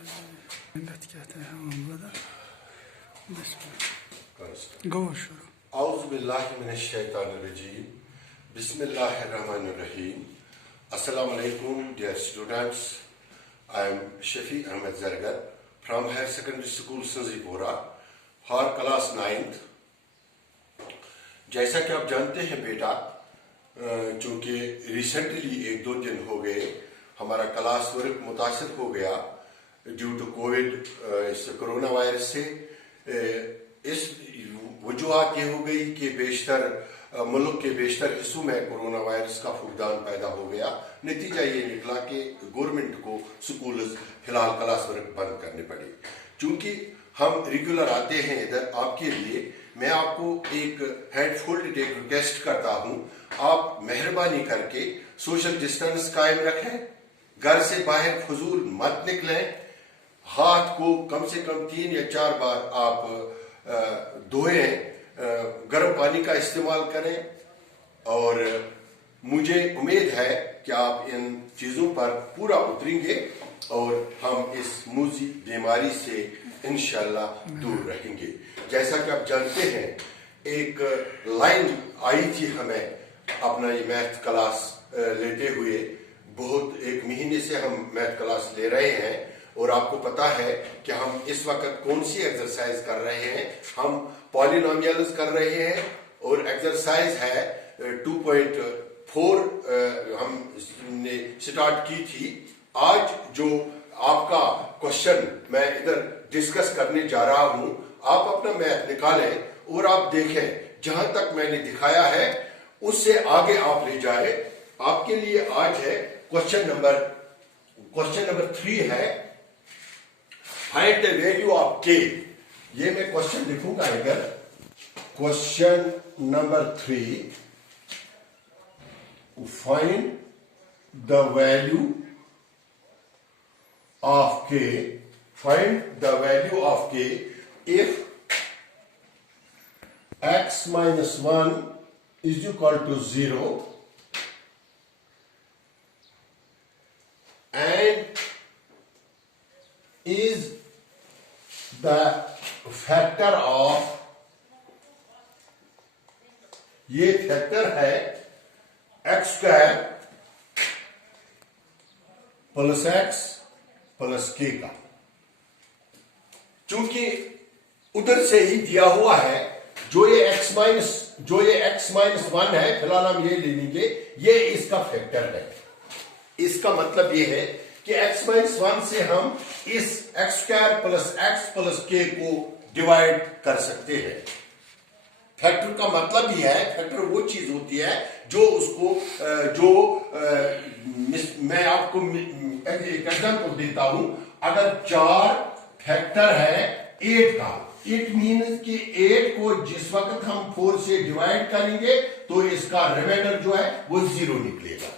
कहते हैं गो शुरू औज़ु बिल्लाहि मिनश शैतानिर रजीम बिस्मिल्लाहिर रहमानिर रहीम Assalamu alaikum dear students. I am Shafi Ahmed Zargar from Higher Secondary School Sanzipura for class 9th. जैसा कि आप जानते हैं बेटा, चूँकि रिसेंटली 1-2 दिन हो गए हमारा क्लास वर्क मुतासर हो गया ड्यू टू कोविड, इस कोरोना वायरस से। इस वजूहत ये हो गई कि बेशतर मुल्क के बेशतर हिस्सों में कोरोना वायरस का फुकदान पैदा हो गया। नतीजा ये निकला कि गवर्नमेंट को स्कूल फिलहाल क्लास वर्क बंद करने पड़े। चूंकि हम रेगुलर आते हैं इधर आपके लिए, मैं आपको एक हैंडफोल्ड एक रिक्वेस्ट करता हूं, आप मेहरबानी करके सोशल डिस्टेंस कायम रखें, घर से बाहर फजूल मत निकलें, हाथ को कम से कम 3 या 4 बार आप धोएं, गर्म पानी का इस्तेमाल करें। और मुझे उम्मीद है कि आप इन चीजों पर पूरा उतरेंगे और हम इस मूजी बीमारी से इंशाल्लाह दूर रहेंगे। जैसा कि आप जानते हैं, एक लाइन आई थी हमें अपना ये मैथ क्लास लेते हुए, बहुत 1 महीने से हम मैथ क्लास ले रहे हैं और आपको पता है कि हम इस वक्त कौन सी एक्सरसाइज कर रहे हैं। हम पॉलिनोमियल्स कर रहे हैं और एक्सरसाइज है 2.4 हमने स्टार्ट की थी। आज जो आपका क्वेश्चन मैं इधर डिस्कस करने जा रहा हूं, आप अपना मैथ निकालें और आप देखें जहां तक मैंने दिखाया है उससे आगे आप ले जाए। आपके लिए आज है क्वेश्चन नंबर 3 है, फाइंड द वैल्यू ऑफ के। ये मैं क्वेश्चन लिखूंगा इधर, question number 3, find the value of के, फाइंड द वैल्यू ऑफ के if x minus 1 is equal to 0 and is the factor of, ये फैक्टर है x² plus x plus k का। चूंकि उधर से ही दिया हुआ है, जो ये x माइनस 1 है, फिलहाल हम ये ले लेंगे, ये इसका फैक्टर है। इसका मतलब ये है कि x माइनस 1 से हम इस x² plus x plus k को डिवाइड कर सकते हैं। फैक्टर का मतलब ही है, फैक्टर वो चीज होती है जो उसको मैं आपको एक एग्जांपल देता हूं। अगर 4 फैक्टर है 8 का, इट मीन कि 8 को जिस वक्त हम 4 से डिवाइड करेंगे तो इसका रिमाइंडर जो है वो 0 निकलेगा।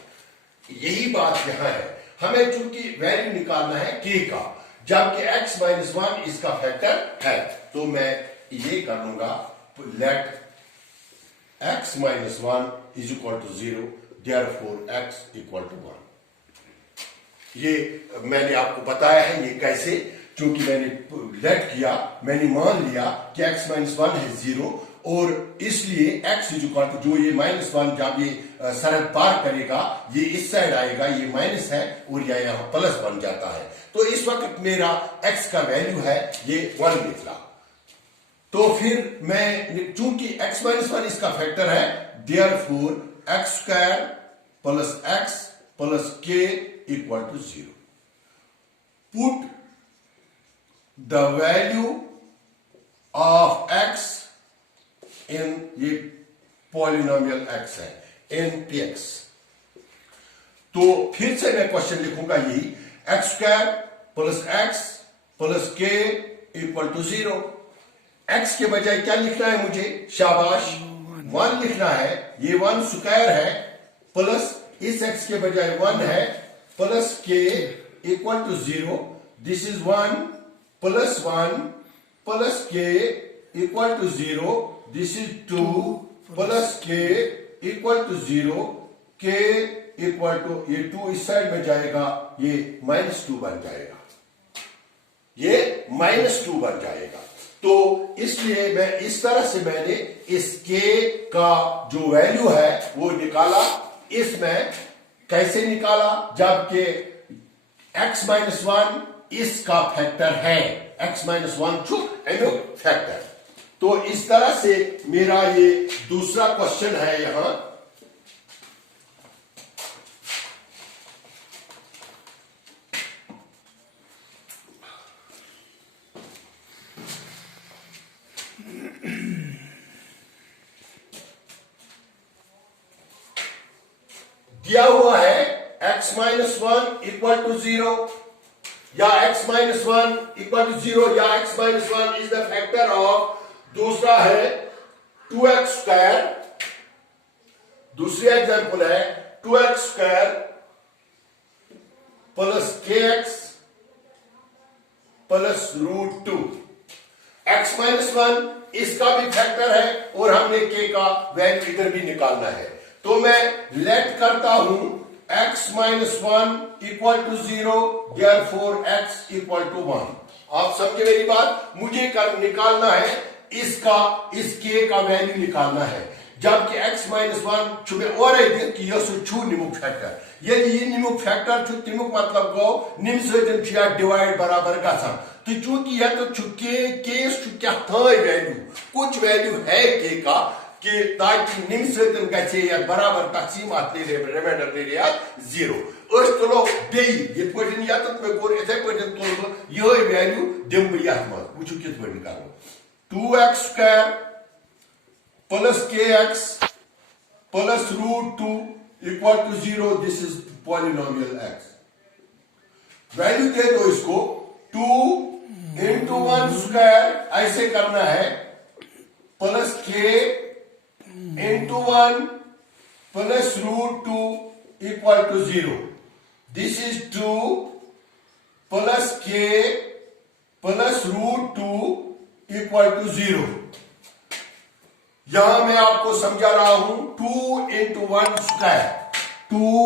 यही बात यहां है, हमें चूंकि वैल्यू निकालना है k का, जबकि x माइनस 1 इसका फैक्टर है, तो मैं ये कर लूंगा, let x minus 1 is equal to 0, therefore x equal to 1। ये मैंने आपको बताया है ये कैसे, क्योंकि मैंने लेट किया, मैंने मान लिया कि x माइनस 1 है 0 और इसलिए x इज इक्वल टू, जो ये माइनस 1 जब ये सरहद पार करेगा ये इस साइड आएगा, ये माइनस है और यह यहां प्लस बन जाता है। तो इस वक्त मेरा x का वैल्यू है ये 1 निकला। तो फिर मैं, चूंकि x माइनस 1 इसका फैक्टर है, therefore x² plus x plus k equal to 0। Put the value of x in, ये पॉलिनोमियल x है, इन px। तो फिर से मैं क्वेश्चन लिखूंगा यही, x² plus x plus k equal to 0। x के बजाय क्या लिखना है मुझे? शाबाश, 1 लिखना है। ये 1 स्क्वायर है, प्लस इस x के बजाय 1 है, plus k equal to 0। This is 1 plus 1 plus k equal to 0। This is 2 plus k equal to 0। k equal to, ये 2 इस साइड में जाएगा, ये -2 बन जाएगा। ये -2 बन जाएगा। तो इसलिए मैं इस तरह से मैंने इस k का जो वैल्यू है वो निकाला। इसमें कैसे निकाला, जबकि x-1 इसका फैक्टर है, x-1 छू एनुक फैक्टर। तो इस तरह से मेरा ये दूसरा क्वेश्चन है। यहां दिया हुआ है x-1 इक्वल टू 0 या x-1 इक्वल टू 0 या x-1 is the factor of, दूसरा है 2x स्क्वायर, दूसरी एग्जांपल है 2x square plus kx plus √2। x-1 इसका भी फैक्टर है और हमने k का वैल्यू इधर भी निकालना है। तो मैं लेट करता हूं x-1 equal to 0, therefore x equal to 1। आप समझे मेरी बात? मुझे निकालना है इसका, इस k का वैल्यू निकालना है, जबकि x-1 छुबे और कि यह छु निमुक फैक्टर। यदि ये निमुक फैक्टर छु तिमुक मतलब गो निम सतन छु या डिवाइड बराबर गसान। तो चूंकि यह तो छु k छु क्या थाई वैल्यू, कुछ वैल्यू है k का कि ताकि निम सतन गछे या बराबर तकसीम आतले रिमाइंडर ले या 0। अस तुलो बे ये पटन या तो मैं कोर इथे पटन तुलो यह वैल्यू दिम ब यत म वुचु कित पटन करो 2x square plus kx plus √2 equal to 0। This is polynomial x। Value दे दो इसको 2 इंटू 1 स्क्वायर ऐसे करना है plus k into 1 plus √2 equal to 0। This is 2 plus k plus √2 equal to 0। यहां मैं आपको समझा रहा हूं 2 into 1 square, 2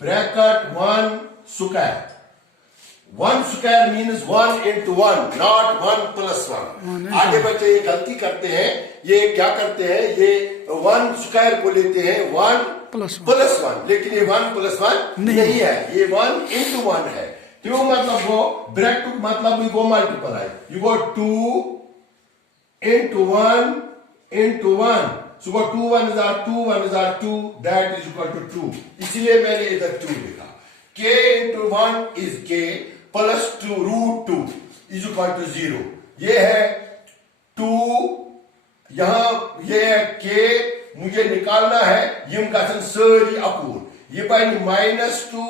bracket 1 square. 1 square means 1 into 1, not 1 plus 1। आगे बच्चे ये गलती करते हैं, ये क्या करते हैं, ये 1 स्क्वायर को लेते हैं 1 प्लस 1, लेकिन ये 1 प्लस 1 नहीं है, ये 1 इंटू 1 है। तो मतलब वो ब्रैकेट मतलब we go multiply, you go 2 into 1 into 1, so what 2 1 is our 2 1 is our 2, that is equal to 2। इसलिए मैंने इधर 2 लिखा। k into 1 is k plus 2 √2 is equal to 0। ये है 2, यहां ये है k, मुझे निकालना है यम गसन सारी अपूर, ये बन -2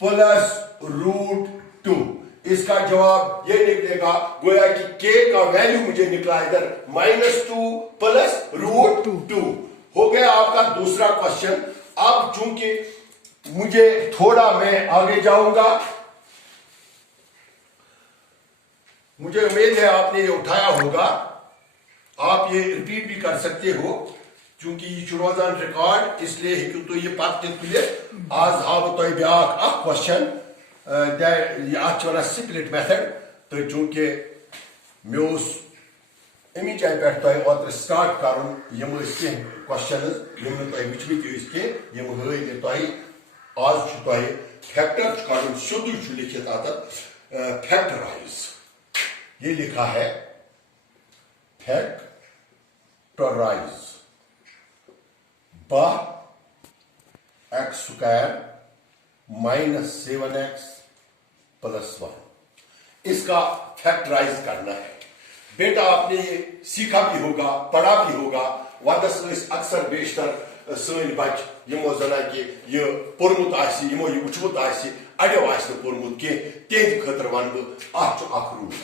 प्लस √2। इसका जवाब ये निकलेगा, गोया कि k का वैल्यू मुझे निकला इधर -2 प्लस √2। हो गया आपका दूसरा क्वेश्चन। अब चूंकि मुझे थोड़ा मैं आगे जाऊंगा, मुझे उम्मीद है आपने ये उठाया होगा, आप ये रिपीट भी कर सकते हो चूंकि ये रोजान रिकॉर्ड, इसलिए तो ये पत तुले आज हाव तो ब्याक अख क्वेश्चन वन स्प्लिट मेथड। तो चूंकि मे अमी जाय पे ओत्र स्टार्ट कर क्वेश्चन वचम हई आज फैक्टर कड़ सोद लिखित अत फैक्टराइज, ये लिखा है factorise x square -7x plus 1। इसका फैक्टराइज करना है। बेटा आपने ये सीखा भी होगा, पढ़ा भी होगा। वदस अक्सर बेशतर सन बच यमो जना कि यह पोर्मुत आसि, यमो यह वुचमुत आसि, अड्यो आसि न पोर्मुत के तेज खतर वन बह अख रूल।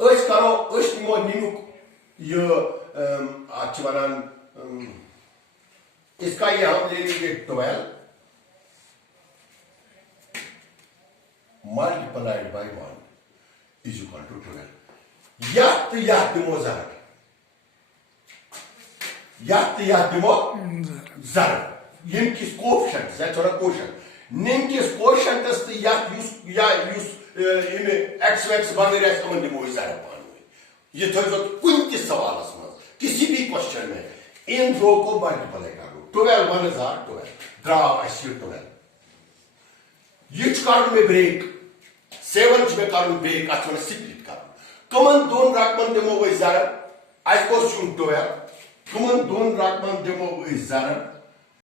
अस करो अस निमो निमुक यह अत वनान, इसका ये हम ले लीजिए 12 multiplied by 1 is equal to 12। यह दिमो जर, यह दिमो जर, यम किस कोफिशिएंट, दैट्स व्हाट कोफिशिएंट, निम किस कोफिशिएंटस तो एक्स वैक्स वगैरह यमन दिमो जर पान ये थो कुन त सवाल मज किसी भी क्वेश्चन में इन दो को मल्टीप्लाई कर 12 1 is 12 draw as you 12 ये कर में ब्रेक 7 में कर ब्रेक आज में स्प्लिट कर कमन दोन रकमन दिमो जर आज को 12 कमन दोन रकमन दिमो जर